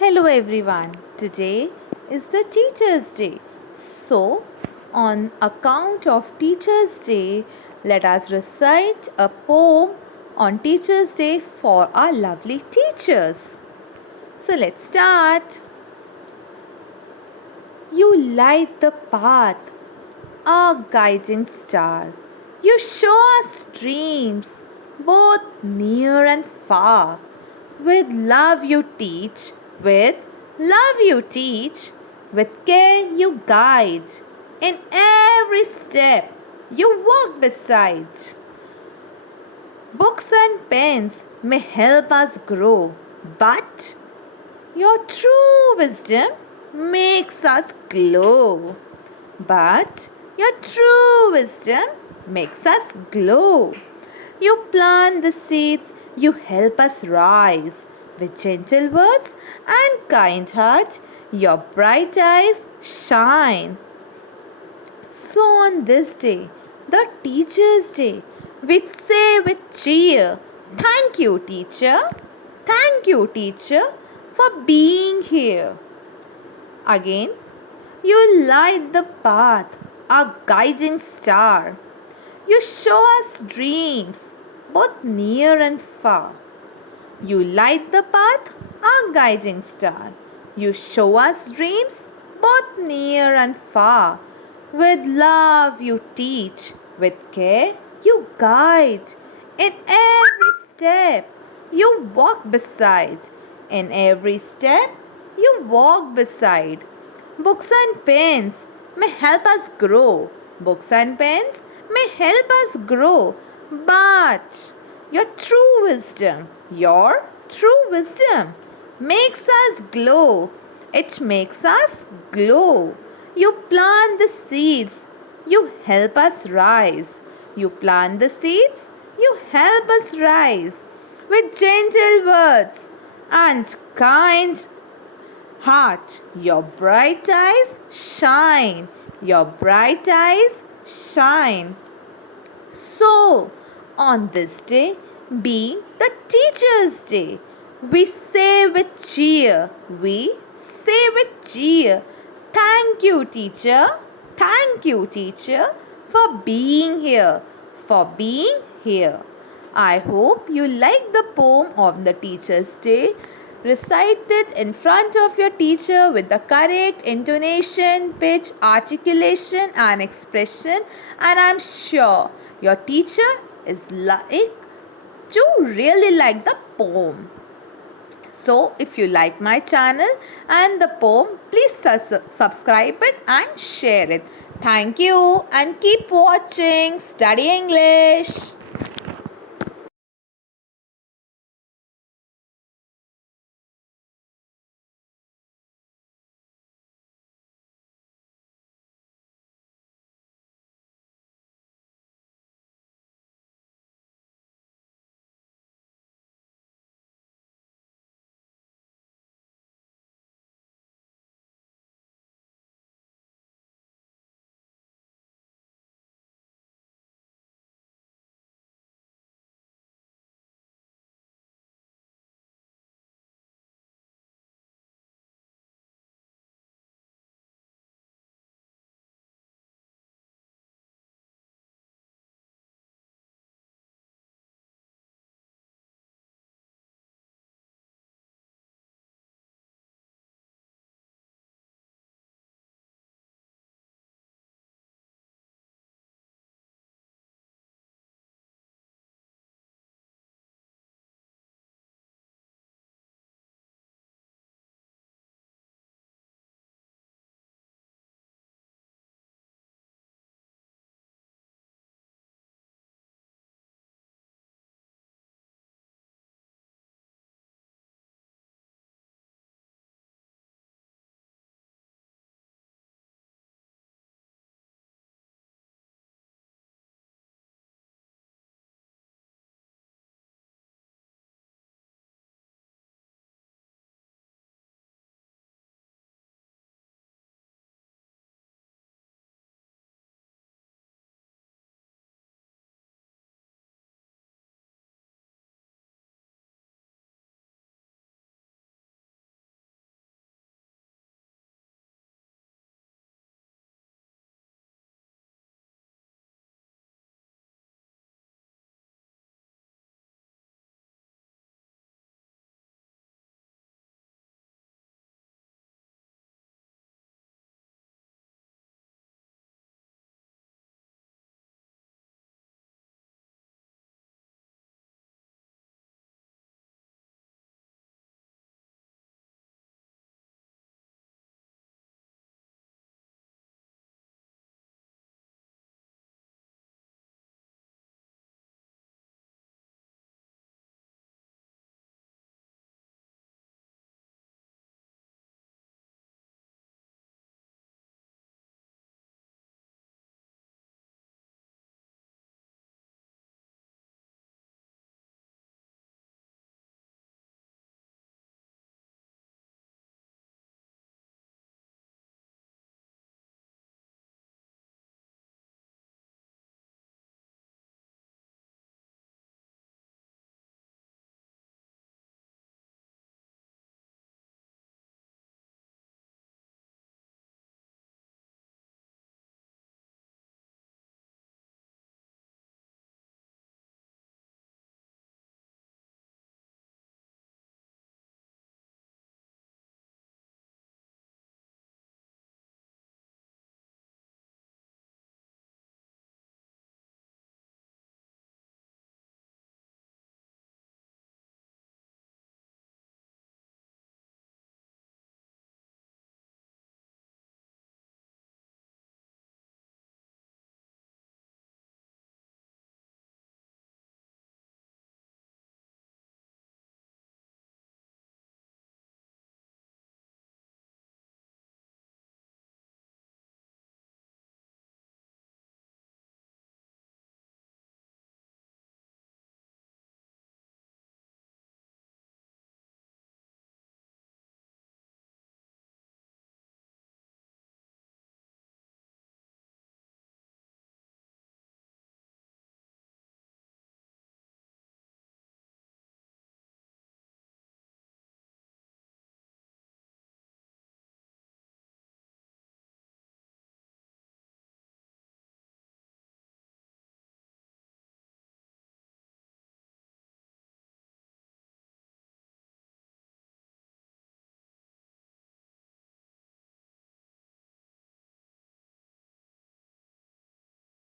Hello everyone. Today is the Teachers' Day. So, on account of Teachers' Day, let us recite a poem on Teachers' Day for our lovely teachers. So, let's start. You light the path, our guiding star. You show us dreams, both near and far. With love you teach, with love you teach, with care you guide. In every step you walk beside. Books and pens may help us grow, but your true wisdom makes us glow. But your true wisdom makes us glow. You plant the seeds, you help us rise. With gentle words and kind heart, your bright eyes shine. So on this day, the Teacher's Day, we say with cheer, thank you, teacher. Thank you, teacher, for being here. Again, you light the path, our guiding star. You show us dreams, both near and far. You light the path, our guiding star. You show us dreams, both near and far. With love you teach, with care you guide. In every step you walk beside. In every step you walk beside. Books and pens may help us grow. Books and pens may help us grow. But your true wisdom makes us glow. It makes us glow. You plant the seeds, you help us rise. You plant the seeds, you help us rise. With gentle words and kind heart, your bright eyes shine. Your bright eyes shine. So, on this day, being the Teacher's Day, we say with cheer, thank you, teacher. Thank you, teacher, for being here. I hope you like the poem of the Teacher's Day. Recite it in front of your teacher with the correct intonation, pitch, articulation, and expression, and I'm sure your teacher is really like the poem. So, if you like my channel and the poem, please subscribe it and share it. Thank you and keep watching Study English.